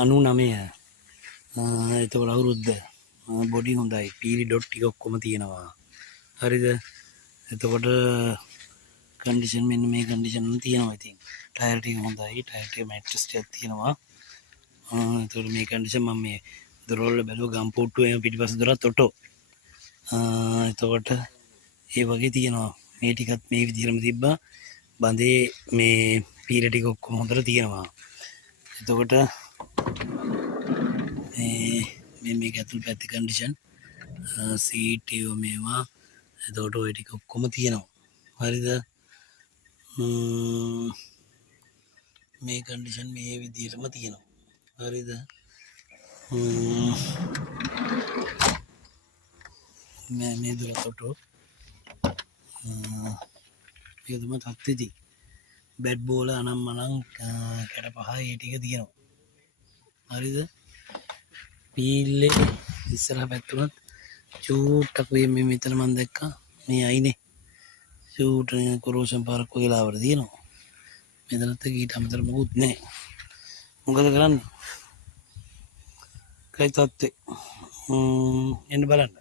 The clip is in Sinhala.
99 එතකොට අවුරුද්ද බොඩි හොඳයි පීලි ඩොට් ටික ඔක්කොම තියෙනවා හරිද එතකොට කන්ඩිෂන් මෙන්න මේ කන්ඩිෂන් තියෙනවා ඉතින් ටයර් ටික හොඳයි ටයර් ටික මැට්‍රස් ටිකක් තියෙනවා එතකොට මේ කන්ඩිෂන් මම මේ දොරවල් බැලුවා ගම් පොට්ටුව එම පිටිපස්ස දොරත් ඔටෝ එතකොට ඒ වගේ තියෙනවා මේ ටිකත් මේ විදිහටම තිබ්බා බඳේ මේ පීර ටික ඔක්කොම හොඳට තියෙනවා එතකොට මේක ඇතුළු පැත්ත කන්ඩිෂන් සීට් ඒවා මේවා එතකොට ඔය ටික ඔක්කොම තියෙනවා හරිද මේ කන්ඩිෂන් මේ විදිහටම තියෙනවා හරිද මේ දුරට ඔටෝ මේක තමයි තත්ත්වෙදි බැට් බෝල අනම් මනම් කැට පහ ඒ ටික තියෙනවා හරිද පීල්ලේ ඉස්සරහ පැත්තුනත් චූට්ටක් මේ මෙතන මම දැක්කා මේ අයිනේ චූට් කොරෝෂන් පාරක් වගේ ලාවට තියෙනවා මෙතනත් ඊට අමතර මොකුත් නැහැ මොකද කරන්නේ කයි තත්ත්වේ එන්න බලන්න